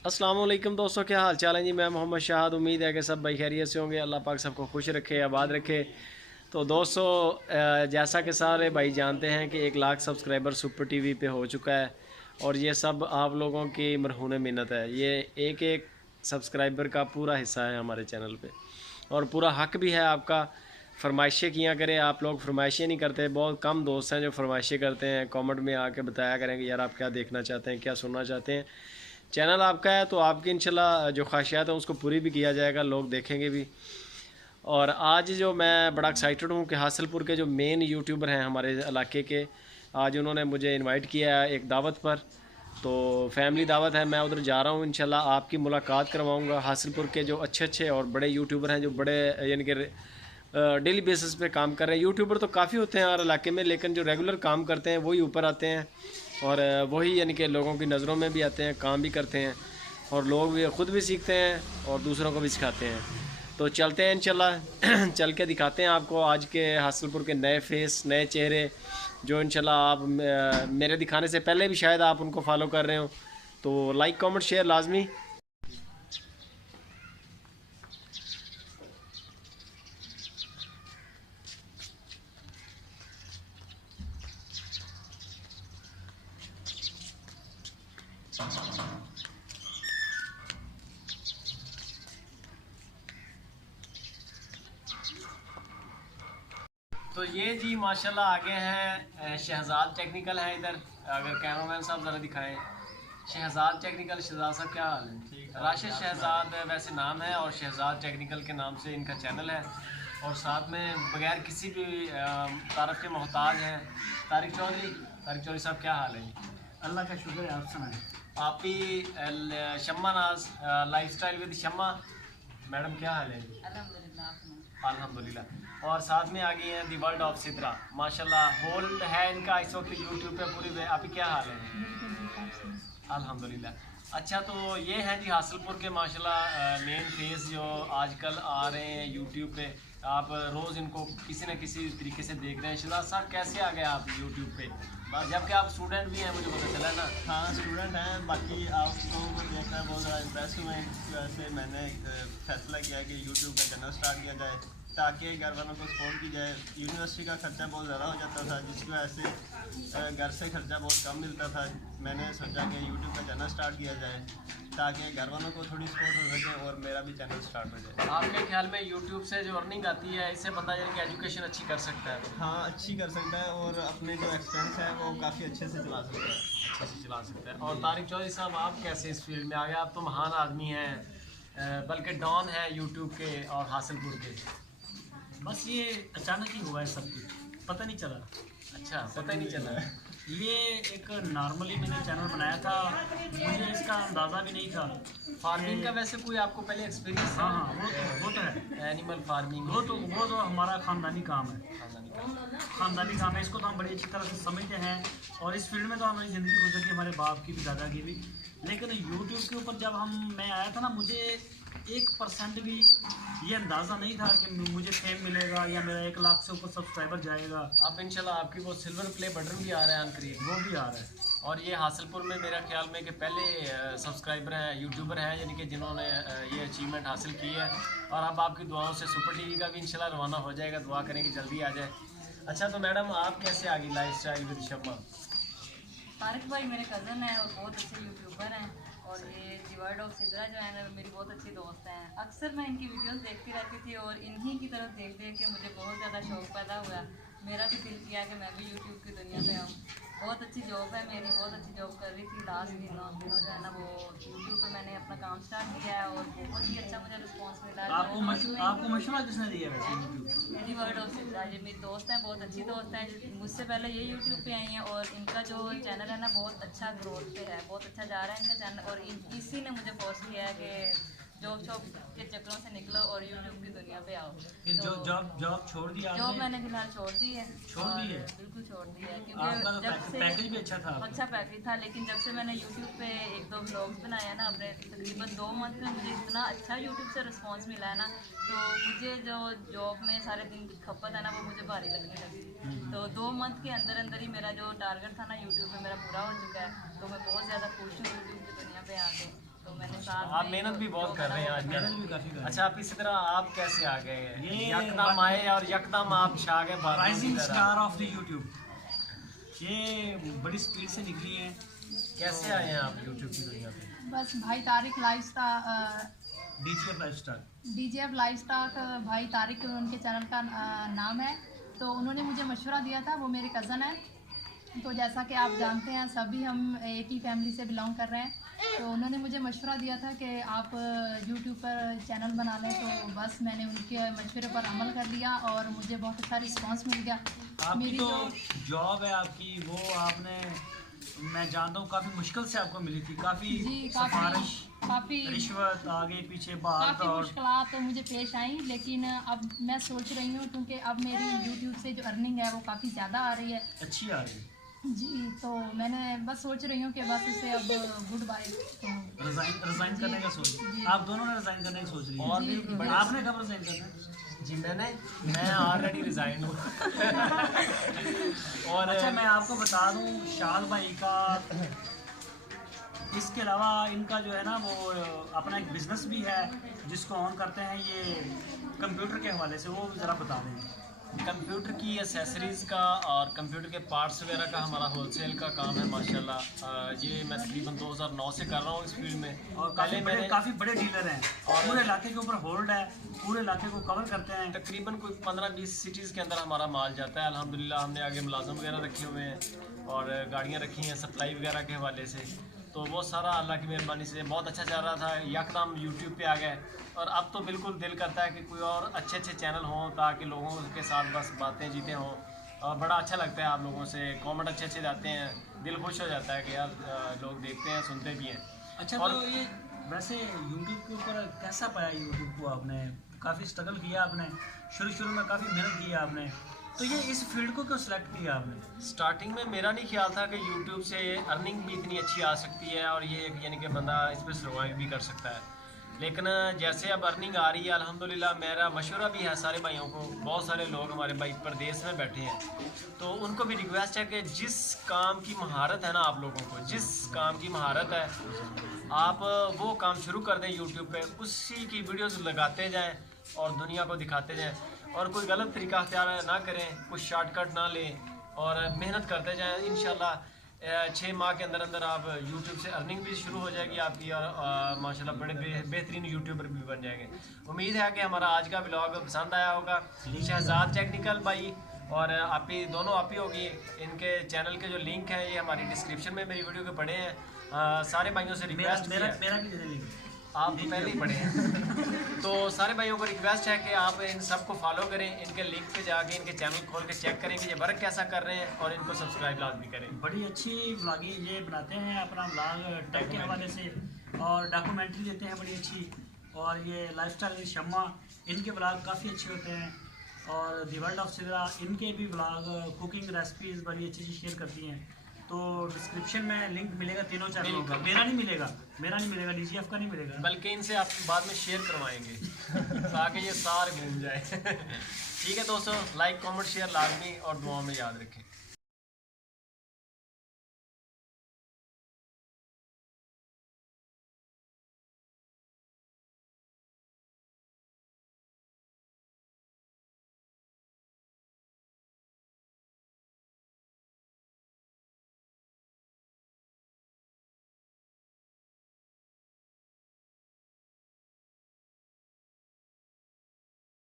अस्सलाम वालेकुम दोस्तों, क्या हाल चाल है जी। मैं मोहम्मद शाहद। उम्मीद है कि सब भाई खैरियत से होंगे। अल्लाह पाक सबको खुश रखे, आबाद रखे। तो दोस्तों, जैसा कि सारे भाई जानते हैं कि 1 लाख सब्सक्राइबर सुपर टीवी पे हो चुका है और ये सब आप लोगों की मरहून मिन्नत है। ये एक एक सब्सक्राइबर का पूरा हिस्सा है हमारे चैनल पे और पूरा हक भी है आपका। फरमाइशें किया करें, आप लोग फरमाइशें नहीं करते। बहुत कम दोस्त हैं जो फरमाइशें करते हैं। कमेंट में आके बताया करें कि यार आप क्या देखना चाहते हैं, क्या सुनना चाहते हैं। चैनल आपका है तो आपकी इंशाल्लाह जो ख्वाहिशात हैं उसको पूरी भी किया जाएगा, लोग देखेंगे भी। और आज जो मैं बड़ा एक्साइटेड हूँ कि हासिलपुर के जो मेन यूट्यूबर हैं हमारे इलाके के, आज उन्होंने मुझे इनवाइट किया है एक दावत पर। तो फैमिली दावत है, मैं उधर जा रहा हूँ। इंशाल्लाह आपकी मुलाकात करवाऊँगा। हासिलपुर के जो अच्छे अच्छे और बड़े यूट्यूबर हैं, जो बड़े यानी कि डेली बेसिस पे काम कर रहे हैं। यूट्यूबर तो काफ़ी होते हैं हर इलाके में, लेकिन जो रेगुलर काम करते हैं वही ऊपर आते हैं और वही यानी कि लोगों की नज़रों में भी आते हैं, काम भी करते हैं और लोग भी ख़ुद भी सीखते हैं और दूसरों को भी सिखाते हैं। तो चलते हैं इंशाल्लाह चल के दिखाते हैं आपको आज के हासिलपुर के नए फेस, नए चेहरे, जो इंशाल्लाह आप मेरे दिखाने से पहले भी शायद आप उनको फॉलो कर रहे हो। तो लाइक कमेंट शेयर लाजमी। तो ये जी माशाल्लाह आगे हैं शहजाद टेक्निकल है इधर। अगर कैमरामैन साहब ज़रा दिखाएं। शहजाद टेक्निकल, शहजाद साहब क्या हाल है? राशिद शहजाद वैसे नाम है और शहजाद टेक्निकल के नाम से इनका चैनल है। और साथ में बगैर किसी भी तारफ़ के मोहताज हैं तारिक चौधरी। तारिक चौधरी साहब क्या हाल है? अल्लाह का शुक्र है, आप सुनाएं। आप ही शम्मा नाज लाइफस्टाइल विद शम्मा मैडम, क्या हाल है? अल्हम्दुलिल्लाह। और साथ में आ गई हैं दी वर्ल्ड ऑफ सिद्रा। माशाल्लाह होल्ड है इनका इस वक्त यूट्यूब पे पूरी वे। आप ही क्या हाल है? अल्हम्दुलिल्लाह। अच्छा, तो ये हैं जी हासिलपुर के माशाल्लाह मेन फेस जो आजकल आ रहे हैं यूट्यूब पे। आप रोज़ इनको किसी न किसी तरीके से देख रहे हैं। शहजाद साहब कैसे आ गए आप यूट्यूब पे? जबकि आप स्टूडेंट भी हैं, मुझे पता चला ना। हाँ, स्टूडेंट हैं। बाकी आप लोगों को देखकर बहुत ज़्यादा इंप्रेस हुए हैं। इस वजह से मैंने एक फैसला किया कि यूट्यूब का चैनल स्टार्ट किया जाए ताकि घर वालों को सपोर्ट की जाए। यूनिवर्सिटी का खर्चा बहुत ज़्यादा हो जाता था, जिसकी वजह से घर से खर्चा बहुत कम मिलता था। मैंने सोचा कि यूट्यूब का चैनल स्टार्ट किया जाए ताकि घर वालों को थोड़ी सपोर्ट हो सके और मेरा भी चैनल स्टार्ट हो जाए। आपके ख्याल में यूट्यूब से जो अर्निंग आती है इससे बंदा यानी कि एजुकेशन अच्छी कर सकता है? हाँ, अच्छी कर सकता है और अपने जो एक्सपेंस है वो काफ़ी अच्छे से चला सकता है। अच्छे से चला सकता है। और तारिक चौधरी साहब, आप कैसे इस फील्ड में आ गए? आप तो महान आदमी हैं, बल्कि डॉन हैं यूट्यूब के और हासिलपुर के। बस ये अचानक ही हुआ है, सब कुछ पता नहीं चला। अच्छा, पता ही नहीं चला। ये एक नॉर्मली मैंने चैनल बनाया था, मुझे इसका अंदाज़ा भी नहीं था। फार्मिंग का वैसे कोई आपको पहले एक्सपीरियंस है? हाँ हाँ, वो तो है। एनिमल फार्मिंग वो तो हमारा ख़ानदानी काम है। खानदानी का। ख़ानदानी काम है, इसको तो हम बड़ी अच्छी तरह से समझते हैं और इस फील्ड में तो हमारी ज़िंदगी गुजर गई, हमारे बाप की भी, दादा की भी। लेकिन यूट्यूब के ऊपर जब मैं आया था ना, मुझे 1% भी ये अंदाज़ा नहीं था कि मुझे फेम मिलेगा या मेरा 1 लाख से ऊपर सब्सक्राइबर जाएगा। अब इंशाल्लाह आपकी वो सिल्वर प्ले बटन भी आ रहा है अनकरीब। वो भी आ रहा है। और ये हासिलपुर में मेरा ख्याल में कि पहले सब्सक्राइबर हैं, यूट्यूबर हैं यानी कि जिन्होंने ये अचीवमेंट हासिल की है। और अब आपकी दुआओं से सुपर टीवी का भी इंशाल्लाह रवाना हो जाएगा। दुआ करें कि जल्दी आ जाए। अच्छा, तो मैडम आप कैसे आ गई लाइफ स्टाइल विद शम्मा? तारिक भाई मेरे कज़न हैं और बहुत अच्छे यूट्यूबर हैं। और ये दी वर्ल्ड ऑफ सिद्रा जो है ना, मेरी बहुत अच्छी दोस्त हैं। अक्सर मैं इनकी वीडियोस देखती रहती थी और इन्हीं की तरफ देख देख के मुझे बहुत ज़्यादा शौक़ पैदा हुआ। मेरा भी दिल किया कि मैं भी यूट्यूब की दुनिया में आऊँ। बहुत अच्छी जॉब है मेरी, बहुत अच्छी जॉब कर रही थी। लास्ट दिनों जो है ना वो यूट्यूब पे मैंने अपना काम स्टार्ट किया है और बहुत ही अच्छा मुझे रिस्पॉन्स मिला है। आपको मशवरा किसने दिया वैसे यूट्यूब? मेरी वर्ड ऑफ सिद्रा, ये मेरी दोस्त है, बहुत अच्छी दोस्त है। मुझसे पहले ये यूट्यूब पे आई हैं और इनका जो चैनल है ना बहुत अच्छा ग्रोथ पे है, बहुत अच्छा जा रहा है इनका चैनल। और इसी ने मुझे फोर्स किया है कि जॉब के चक्करों से निकलो और यूट्यूब की दुनिया पे आओ। फिर तो जॉब छोड़ दी आपने? जॉब मैंने फिलहाल छोड़ दी है। छोड़ दी है? बिल्कुल छोड़ दी है, आपका क्योंकि तो जब से पैकेज भी अच्छा था आपका। अच्छा पैकेज था, लेकिन जब से मैंने यूट्यूब पे 1-2 व्लॉग्स बनाया ना अपने, तकरीबन 2 मंथ में मुझे इतना अच्छा यूट्यूब से रिस्पांस मिला है ना, तो मुझे जो जॉब में सारे दिन की खपत है ना वो मुझे भारी लगने लगी। तो 2 मंथ के अंदर अंदर ही मेरा जो टारगेट था ना यूट्यूब पे मेरा पूरा हो चुका है। तो मैं बहुत ज़्यादा खुश हूँ यूट्यूब की दुनिया पे आके। तो मैंने साथ आप में मेहनत भी बहुत जो कर रहे हैं आज मेहनत भी काफ़ी कर अच्छा, आप इसी तरह आप कैसे आ गए हैं? ये यकदम आए और यकदम आप छा गए बादलों की राइजिंग तरह। स्टार ऑफ द यूट्यूब, ये बड़ी स्पीड से निकली है। कैसे आए हैं आप यूट्यूब की दुनिया पे? बस भाई तारिक लाइफस्टाइल डीजीएफ लाइफस्टाइल, डीजेफ लाइफस्टाइल भाई तारिक उनके चैनल का नाम है। तो उन्होंने मुझे मशवरा दिया था, वो मेरे कज़न हैं। तो जैसा कि आप जानते हैं सभी हम एक ही फैमिली से बिलोंग कर रहे हैं, तो उन्होंने मुझे मशवरा दिया था कि आप यूट्यूब पर चैनल बना लें। तो बस मैंने उनके मशवरे पर अमल कर लिया और मुझे बहुत अच्छा रिस्पांस मिल गया। आपकी मेरी तो जो जॉब है आपकी, वो आपने, मैं जानता हूँ काफ़ी मुश्किल से आपको मिली थी, काफ़ी जी सिफारिश, काफ़ी रिश्वत, आगे पीछे भाग काफ़ी दौड़। मुश्किलात तो मुझे पेश आई, लेकिन अब मैं सोच रही हूँ क्योंकि अब मेरी यूट्यूब से जो अर्निंग है वो काफ़ी ज़्यादा आ रही है अच्छी आ रही है। जी। तो मैंने बस सोच रही हूँ कि बस उसे अब गुड बाय। तो रिजाइन करने का सोच, जी। आप दोनों ने रिजाइन करने की सोच रही है। और भी जी, बड़े आपने कब रिजाइन करना है? जी मैं ऑलरेडी रिजाइन हूँ। और अच्छा, मैं आपको बता दूं, शाद भाई का इसके अलावा इनका जो है ना वो अपना एक बिजनेस भी है जिसको ऑन करते हैं ये कंप्यूटर के हवाले से, वो ज़रा बता दें। कंप्यूटर की एसेसरीज़ का और कंप्यूटर के पार्ट्स वगैरह का हमारा होलसेल का काम है माशाल्लाह। ये मैं तकरीबन 2009 से कर रहा हूँ इस फील्ड में। और पहले काफ़ी बड़े डीलर हैं, और पूरे इलाके के ऊपर होल्ड है, पूरे इलाके को कवर करते हैं। तकरीबन कोई 15-20 सिटीज़ के अंदर हमारा माल जाता है अल्हम्दुलिल्लाह। हमने आगे मुलाजम वगैरह रखे हुए हैं और गाड़ियाँ रखी हैं सप्लाई वगैरह के हवाले से। तो वो सारा अल्लाह की मेहरबानी से बहुत अच्छा चल रहा था, यकदम यूट्यूब पे आ गए। और अब तो बिल्कुल दिल करता है कि कोई और अच्छे अच्छे चैनल हों ताकि लोगों के साथ बस बातें जीते हों। और बड़ा अच्छा लगता है आप लोगों से कमेंट अच्छे अच्छे जाते हैं, दिल खुश हो जाता है कि यार लोग देखते हैं सुनते भी हैं। अच्छा, और तो ये वैसे यूट्यूब के ऊपर कैसा पाया यूट्यूब को आपने? काफ़ी स्ट्रगल किया आपने, शुरू में काफ़ी मेहनत की आपने, तो ये इस फील्ड को क्यों सिलेक्ट किया आपने? स्टार्टिंग में मेरा नहीं ख्याल था कि यूट्यूब से अर्निंग भी इतनी अच्छी आ सकती है और ये यानी कि बंदा इस पर सर्वाइव भी कर सकता है। लेकिन जैसे अब अर्निंग आ रही है अल्हम्दुलिल्लाह, मेरा मशवरा भी है सारे भाइयों को। बहुत सारे लोग हमारे भाई प्रदेश में बैठे हैं, तो उनको भी रिक्वेस्ट है कि जिस काम की महारत है ना, आप लोगों को जिस काम की महारत है आप वो काम शुरू कर दें यूट्यूब पे, उसी की वीडियोस लगाते जाएं और दुनिया को दिखाते जाएं। और कोई गलत तरीका अख्तियार ना करें, कुछ शॉर्टकट ना लें और मेहनत करते जाएं। इंशाल्लाह 6 माह के अंदर अंदर आप यूट्यूब से अर्निंग भी शुरू हो जाएगी आपकी और माशाल्लाह बड़े बेहतरीन यूट्यूबर भी बन जाएंगे। उम्मीद है कि हमारा आज का व्लॉग पसंद आया होगा। शहजाद टेक्निकल भाई और आप ही दोनों आप ही होगी, इनके चैनल के जो लिंक हैं ये हमारी डिस्क्रिप्शन में मेरी वीडियो के पड़े हैं। सारे भाइयों से रिक्वेस्ट मेरा भी दे देंगे। आप पहले ही पढ़े हैं। तो सारे भाइयों को रिक्वेस्ट है कि आप इन सबको फॉलो करें, इनके लिंक पे जाके इनके चैनल खोल के चेक करें कि ये वर्क कैसा कर रहे हैं और इनको सब्सक्राइब लाजमी करें। बड़ी अच्छी व्लॉगिंग ये बनाते हैं, अपना व्लॉग टेक के हवाले से और डॉक्यूमेंट्री देते हैं बड़ी अच्छी। और ये लाइफस्टाइल शम्मा, इनके व्लॉग काफ़ी अच्छे होते हैं। और द वर्ल्ड ऑफ सिदरा, इनके भी व्लॉग कुकिंग रेसिपीज़ बड़ी अच्छी अच्छी शेयर करती हैं। तो डिस्क्रिप्शन में लिंक मिलेगा तीनों चैनलों का। मेरा नहीं मिलेगा, डीजीएफ का नहीं मिलेगा, बल्कि इनसे आप बाद में शेयर करवाएंगे ताकि ये सारे घूम जाए। ठीक है दोस्तों, लाइक कमेंट शेयर लाजमी और दुआ में याद रखें।